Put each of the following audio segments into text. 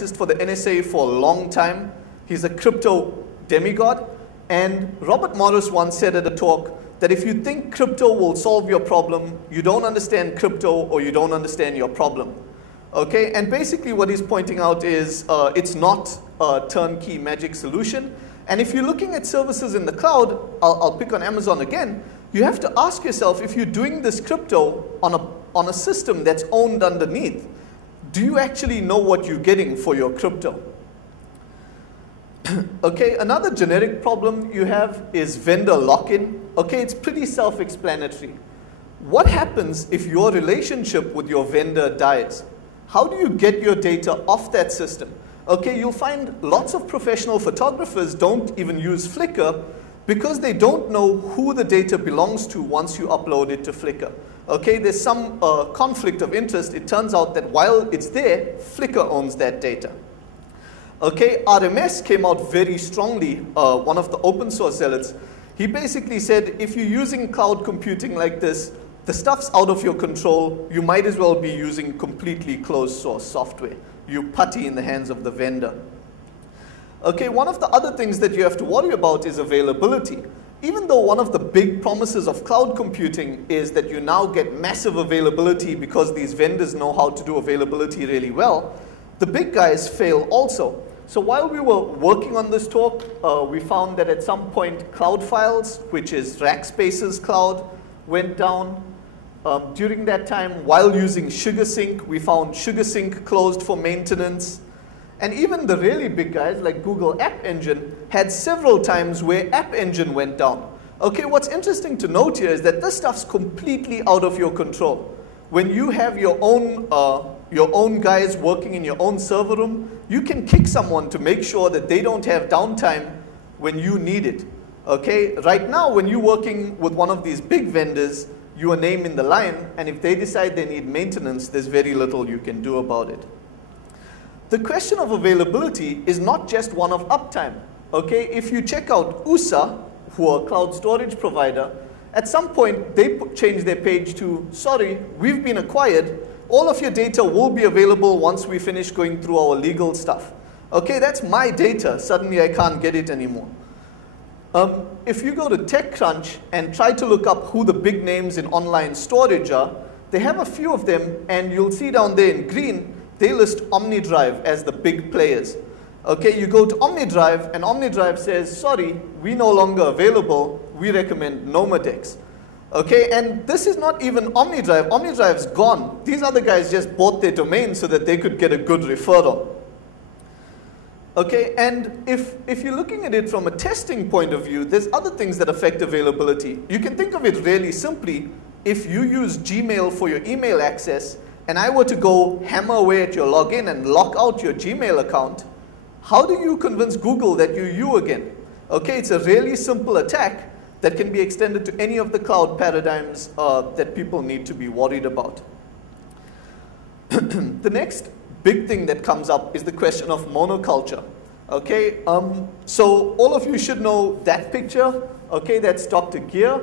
scientist for the NSA for a long time. He's a crypto demigod. And Robert Morris once said at a talk that if you think crypto will solve your problem, you don't understand crypto or you don't understand your problem. Okay, and basically what he's pointing out is it's not a turnkey magic solution. And if you're looking at services in the cloud, I'll pick on Amazon again, you have to ask yourself, if you're doing this crypto on a system that's owned underneath, do you actually know what you're getting for your crypto? Okay, another generic problem you have is vendor lock-in. Okay, it's pretty self-explanatory. What happens if your relationship with your vendor dies? How do you get your data off that system? Okay, you'll find lots of professional photographers don't even use Flickr because they don't know who the data belongs to once you upload it to Flickr. Okay, there's some conflict of interest. It turns out that while it's there, Flickr owns that data. Okay, RMS came out very strongly, one of the open source zealots. He basically said, if you're using cloud computing like this, the stuff's out of your control. You might as well be using completely closed source software. You putty in the hands of the vendor. Okay, one of the other things that you have to worry about is availability. Even though one of the big promises of cloud computing is that you now get massive availability because these vendors know how to do availability really well, the big guys fail also. So while we were working on this talk, we found that at some point Cloud Files, which is Rackspace's cloud, went down. During that time, while using SugarSync, we found SugarSync closed for maintenance. And even the really big guys like Google App Engine had several times where App Engine went down. Okay, what's interesting to note here is that this stuff's completely out of your control. When you have your own guys working in your own server room, you can kick someone to make sure that they don't have downtime when you need it. Okay, right now when you're working with one of these big vendors, you are name in the line, and if they decide they need maintenance, there's very little you can do about it. The question of availability is not just one of uptime. Okay, if you check out USA, who are a cloud storage provider, at some point they changed their page to, sorry, we've been acquired. All of your data will be available once we finish going through our legal stuff. Okay, that's my data. Suddenly I can't get it anymore. If you go to TechCrunch and try to look up who the big names in online storage are, they have a few of them, and you'll see down there in green, they list OmniDrive as the big players. Okay, you go to OmniDrive, and OmniDrive says, sorry, we no longer available. We recommend Nomadex. Okay, and this is not even OmniDrive. OmniDrive's gone. These other guys just bought their domain so that they could get a good referral. Okay, and if you're looking at it from a testing point of view, there's other things that affect availability. You can think of it really simply. If you use Gmail for your email access, and I were to go hammer away at your login and lock out your Gmail account, how do you convince Google that you're you again? Okay, it's a really simple attack that can be extended to any of the cloud paradigms that people need to be worried about. The next big thing that comes up is the question of monoculture. Okay, so all of you should know that picture. Okay, that's Dr. Gear.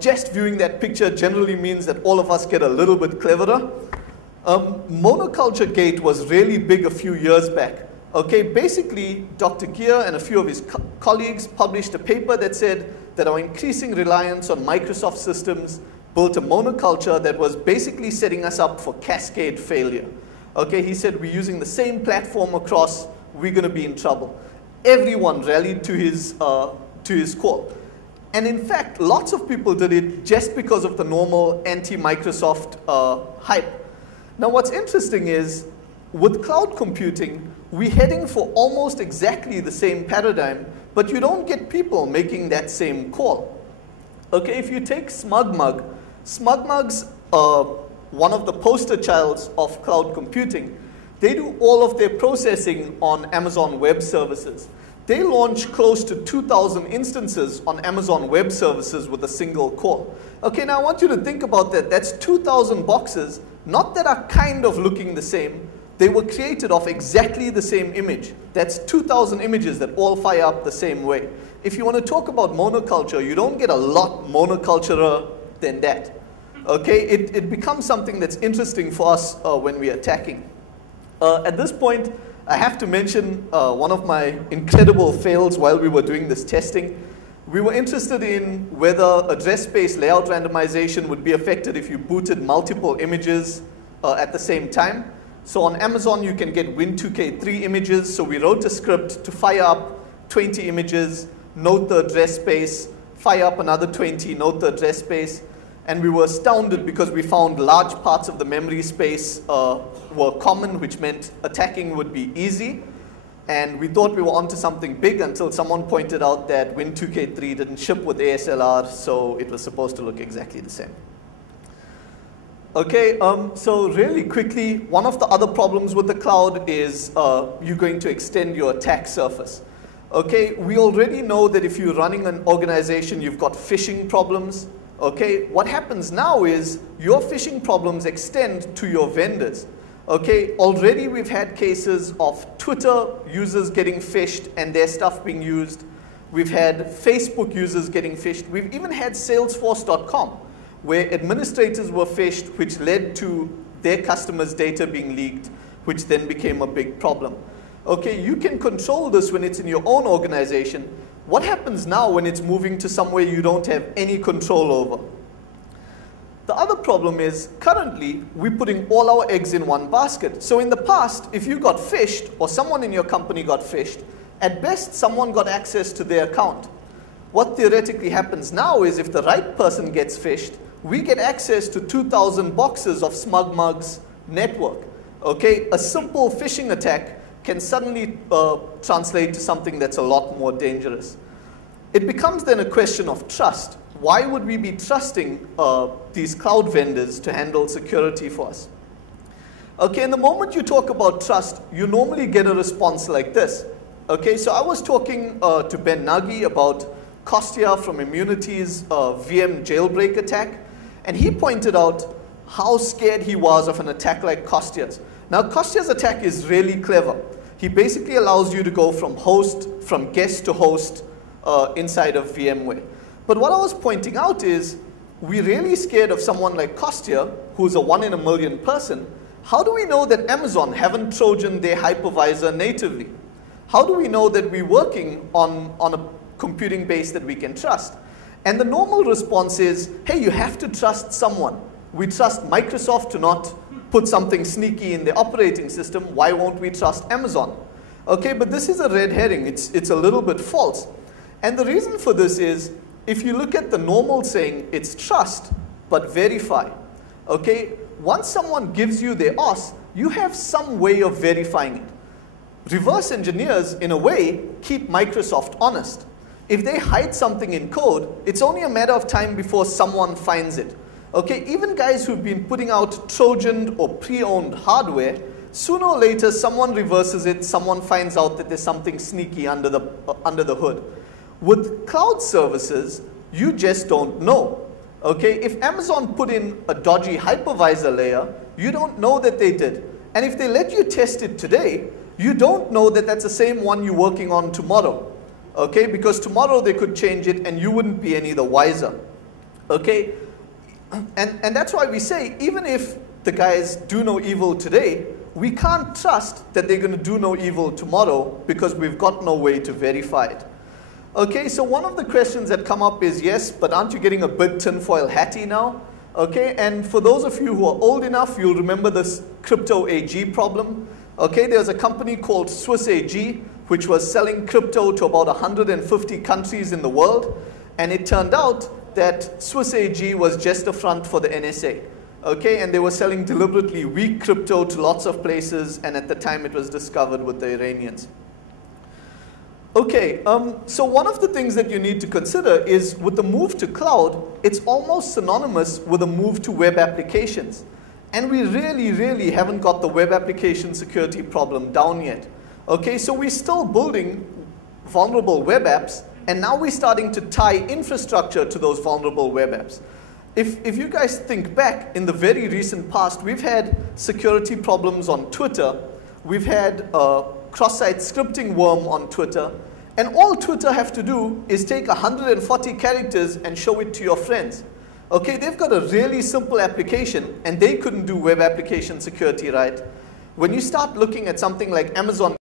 Just viewing that picture generally means that all of us get a little bit cleverer. Monoculture Gate was really big a few years back. Okay, basically, Dr. Gear and a few of his colleagues published a paper that said that our increasing reliance on Microsoft systems built a monoculture that was basically setting us up for cascade failure. Okay, he said, we're using the same platform across, we're going to be in trouble. Everyone rallied to his call. And in fact, lots of people did it just because of the normal anti-Microsoft hype. Now what's interesting is, with cloud computing, we're heading for almost exactly the same paradigm, but you don't get people making that same call. Okay, if you take SmugMug, SmugMug's one of the poster childs of cloud computing. They do all of their processing on Amazon Web Services. They launch close to 2,000 instances on Amazon Web Services with a single call. Okay, now I want you to think about that. That's 2,000 boxes, not that are kind of looking the same. They were created off exactly the same image. That's 2,000 images that all fire up the same way. If you want to talk about monoculture, you don't get a lot monoculturer than that. Okay, it becomes something that's interesting for us when we're attacking. At this point, I have to mention one of my incredible fails while we were doing this testing. We were interested in whether address space layout randomization would be affected if you booted multiple images at the same time. So on Amazon, you can get Win2K3 images. So we wrote a script to fire up 20 images, note the address space, fire up another 20, note the address space. And we were astounded because we found large parts of the memory space were common, which meant attacking would be easy. And we thought we were onto something big until someone pointed out that Win2K3 didn't ship with ASLR, so it was supposed to look exactly the same. Okay, so really quickly, one of the other problems with the cloud is you're going to extend your attack surface. Okay, we already know that if you're running an organization, you've got phishing problems. Okay, what happens now is your phishing problems extend to your vendors. Okay, already we've had cases of Twitter users getting phished and their stuff being used. We've had Facebook users getting phished. We've even had Salesforce.com, where administrators were phished, which led to their customers' data being leaked, which then became a big problem. Okay, you can control this when it's in your own organization. What happens now when it's moving to somewhere you don't have any control over? The other problem is, currently, we're putting all our eggs in one basket. So in the past, if you got phished, or someone in your company got phished, at best, someone got access to their account. What theoretically happens now is if the right person gets phished, we get access to 2,000 boxes of SmugMug's network. Okay, a simple phishing attack can suddenly translate to something that's a lot more dangerous. It becomes then a question of trust. Why would we be trusting these cloud vendors to handle security for us? Okay, and the moment you talk about trust, you normally get a response like this. Okay, so I was talking to Ben Nagy about Kostya from Immunity's VM jailbreak attack, and he pointed out how scared he was of an attack like Kostya's. Now, Kostya's attack is really clever. He basically allows you to go from guest to host inside of VMware. But what I was pointing out is, we're really scared of someone like Kostya, who's a 1 in a million person. How do we know that Amazon haven't Trojaned their hypervisor natively? How do we know that we're working on a computing base that we can trust? And the normal response is, hey, you have to trust someone. We trust Microsoft to not put something sneaky in the operating system. Why won't we trust Amazon? Okay, but this is a red herring. It's a little bit false. And the reason for this is, if you look at the normal saying, it's trust, but verify. Okay, once someone gives you their OS, you have some way of verifying it. Reverse engineers, in a way, keep Microsoft honest. If they hide something in code, it's only a matter of time before someone finds it. Okay, even guys who've been putting out Trojaned or pre-owned hardware, sooner or later someone reverses it, someone finds out that there's something sneaky under the hood. With cloud services, you just don't know. Okay, if Amazon put in a dodgy hypervisor layer, you don't know that they did. And if they let you test it today, you don't know that that's the same one you're working on tomorrow. Okay, because tomorrow they could change it and you wouldn't be any the wiser. Okay, and that's why we say, even if the guys do no evil today, we can't trust that they're going to do no evil tomorrow because we've got no way to verify it. Okay, so one of the questions that come up is, yes, but aren't you getting a bit tinfoil hatty now? Okay, and for those of you who are old enough, you'll remember this crypto AG problem. Okay, there's a company called Swiss AG, which was selling crypto to about 150 countries in the world, and it turned out that Swiss AG was just a front for the NSA. Okay, and they were selling deliberately weak crypto to lots of places, and at the time it was discovered with the Iranians. Okay, so one of the things that you need to consider is, with the move to cloud, it's almost synonymous with a move to web applications. And we really haven't got the web application security problem down yet. Okay, so we're still building vulnerable web apps, and now we're starting to tie infrastructure to those vulnerable web apps. If you guys think back, in the very recent past, we've had security problems on Twitter. We've had cross-site scripting worm on Twitter, and all Twitter have to do is take 140 characters and show it to your friends. Okay, they've got a really simple application, and they couldn't do web application security right. When you start looking at something like Amazon